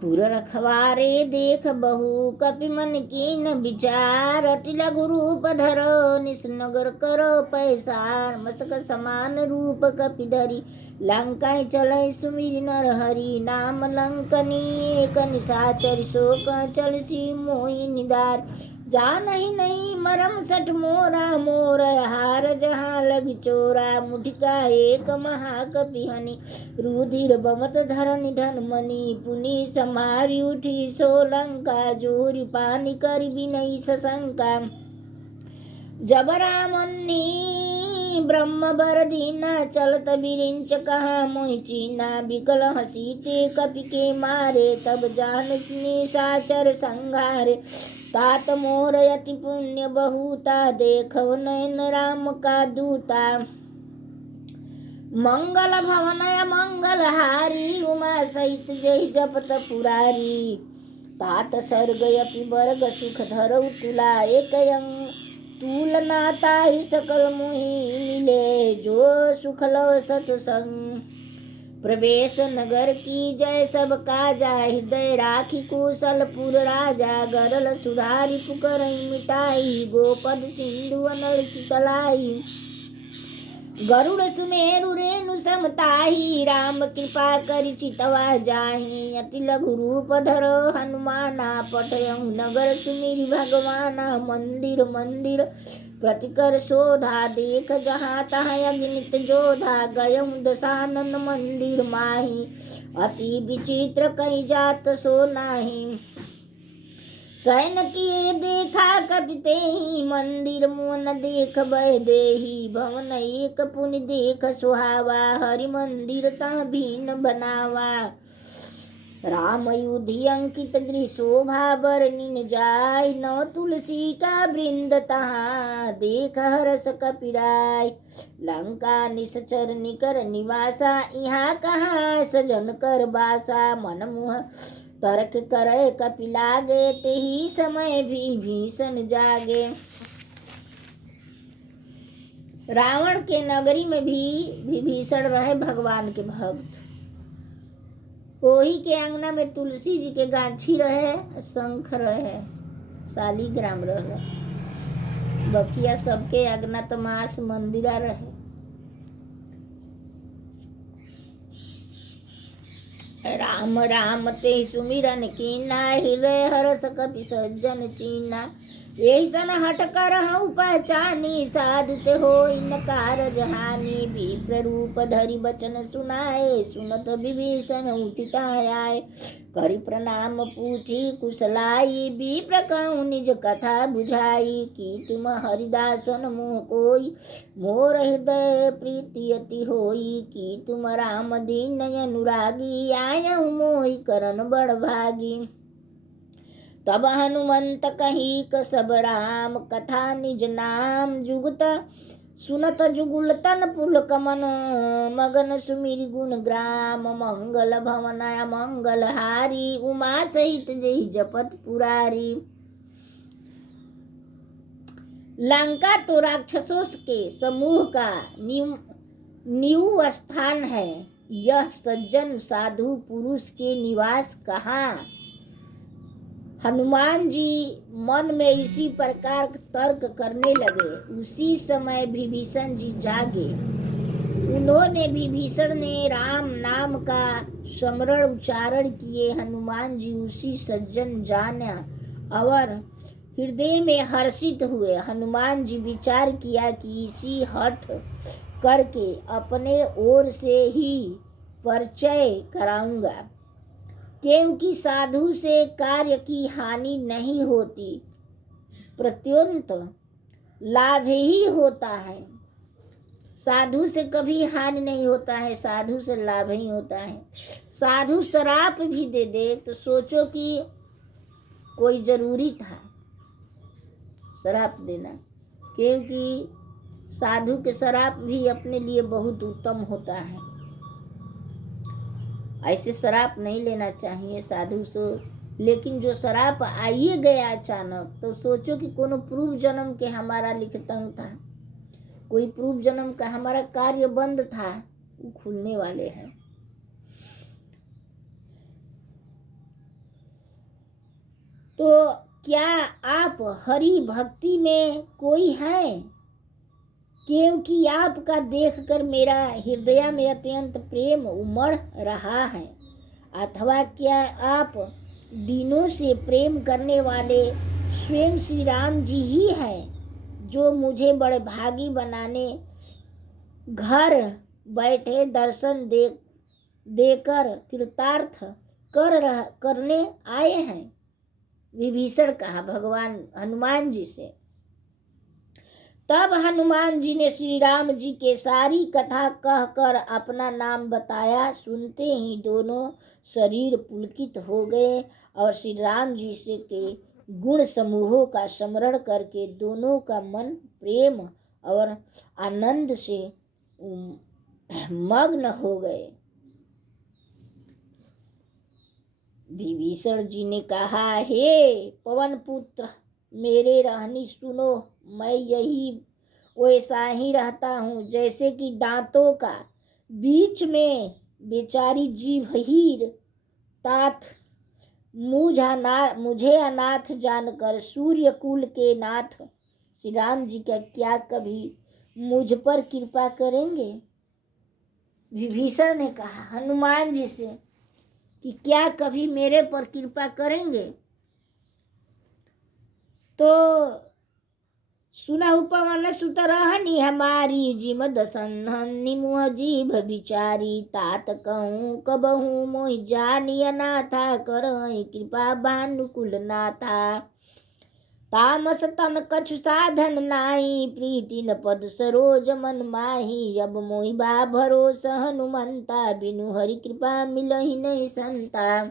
पुर रखवारे देख बहु कपि मन कीन विचार। अति लघु रूप धर निस नगर कर पैसार। मसक समान रूप कपि धरी लंकाय चलै सुमिरि नर हरि। नाम लंकनी एक निशाचर शोक चलसी मोहि निदार। जानहि नहीं मरम सठ मोरा मोर हार जहाँ लग चोरा। मुठिका एक महाकपि हनि रुधिर बमत धर निधन मणि। पुनि समारि उठी सोलंका जोरि पानी कर बिनई सशंका। जब रामन्नी ब्रह्म बर दीना चलत बिरिंच कहा मोहि चीना। बिकल हसीते कपि के मारे तब जान निशाचर संघारे। तात मोर अति पुण्य बहुता देखो नयन राम का दूता। मंगल भवन मंगल हारी उमा सहित जय जपत पुरारी। तात सर्ग अपि वर्ग सुख धरौ तुला। एक अंग तुलना ताहि सकल मुहि मिले जो सुख लव सतसंग। प्रवेश नगर की जय सब काजा हृदय राखी कुशलपुर राजा। गरल सुधारि पुकरहि मिटाई गोपद सिंधु अनल शीतलाई। गरुड़ सुमेरु रेणु समताही राम कृपा करि चितवा जाहि। अति लघु रूप धरो हनुमाना पठयहु नगर सुमिरि भगवाना। मंदिर मंदिर प्रतिकर शोधा देख जहाँ तहाँ अगणित जोधा। गयहु दशानन मंदिर माही अति विचित्र कहि जात सो नाही। शयन किए देखा कपि तेहि मंदिर मुअन देख भय देहि। भवन एक पुनि देख सुहावा हरि मंदिर तह भीन बनावा। राम युधि अंकित गृह शोभा बरनिन जाय। नौ तुलसी का वृंद तहाँ देख हरस कपिराय। लंका निश्चर निकर निवासा यहाँ कहाँ सजन कर बासा। मन मुह तर्क करे कपि लागे तेहि समय विभीषण जागे। रावण के नगरी में भी विभीषण रहे भगवान के भक्त। ओही के अंगना में तुलसी जी के गाछी रहे शंख रहे शालिग्राम रहे। बकिया सबके अंगना तमास मंदिरा रहे। राम राम ते सुमिरन कीना हृदय हरस कपि सज्जन चीना। यही सन हट कर हूँ पहचानी साधु ते होई न कारज हानि। विप्र रूप धरि बचन सुनाए सुनत विभीषण उठिता आए। करि प्रणाम पूछी कुशलाई विप्र कहूँ निज कथा बुझाई। कि तुम हरिदासन मोह कोई मोर हृदय प्रीति अति होई। कि तुम राम दीन अनुरागी आयहु मोहि करन बड़ भागी। तब हनुमंत कही क सब राम कथा निज नाम। जुगत सुनत जुगुल तन पुलक मन मगन सुमिरि गुण ग्राम। मंगल भवन मंगल हारी उमा सहित जय जपत पुरारी। लंका तो राक्षसों के समूह का न्यू स्थान है। यह सज्जन साधु पुरुष के निवास कहाँ। हनुमान जी मन में इसी प्रकार तर्क करने लगे। उसी समय विभीषण जी जागे। उन्होंने विभीषण ने राम नाम का स्मरण उच्चारण किए। हनुमान जी उसी सज्जन जाना और हृदय में हर्षित हुए। हनुमान जी विचार किया कि इसी हठ करके अपने ओर से ही परिचय कराऊंगा। क्योंकि साधु से कार्य की हानि नहीं होती प्रत्युत लाभ ही होता है। साधु से कभी हानि नहीं होता है, साधु से लाभ ही होता है। साधु शराप भी दे दे तो सोचो कि कोई जरूरी था शराप देना। क्योंकि साधु के शराप भी अपने लिए बहुत उत्तम होता है। ऐसे शराप नहीं लेना चाहिए साधु से। लेकिन जो शराप आइए गया अचानक तो सोचो कि कोनो पूर्व जन्म के हमारा लिखतंग था, कोई पूर्व जन्म का हमारा कार्य बंद था, वो खुलने वाले हैं। तो क्या आप हरि भक्ति में कोई हैं? क्योंकि आपका देखकर मेरा हृदय में अत्यंत प्रेम उमड़ रहा है। अथवा क्या आप दिनों से प्रेम करने वाले स्वयं श्री राम जी ही हैं, जो मुझे बड़े भागी बनाने घर बैठे दर्शन देकर कृतार्थ करने आए हैं? विभीषण कहा भगवान हनुमान जी से। तब हनुमान जी ने श्री राम जी के सारी कथा कहकर अपना नाम बताया। सुनते ही दोनों शरीर पुलकित हो गए और श्री राम जी से के गुण समूहों का स्मरण करके दोनों का मन प्रेम और आनंद से मग्न हो गए। विभीषण जी ने कहा, हे पवन पुत्र, मेरे रहनी सुनो। मैं यही वैसा ही रहता हूँ जैसे कि दांतों का बीच में बेचारी जीभ हीर तात मुझे अनाथ जानकर सूर्य कुल के नाथ श्री राम जी का क्या कभी मुझ पर कृपा करेंगे? विभीषण ने कहा हनुमान जी से कि क्या कभी मेरे पर कृपा करेंगे? तो सुनहु पवन सुत रहनी हमारी, जिम दसन्हनि मुह जीभ बिचारी। तात कहूँ कबहू मोहि जानी अनाथा, करहि कृपा भानुकुल नाथा। तामस तन कछु साधन नाई, प्रीति न पद सरोज मन माही। अब मोहि बा भरोस हनुमंता, बिनु हरि कृपा मिलहि नहीं संता।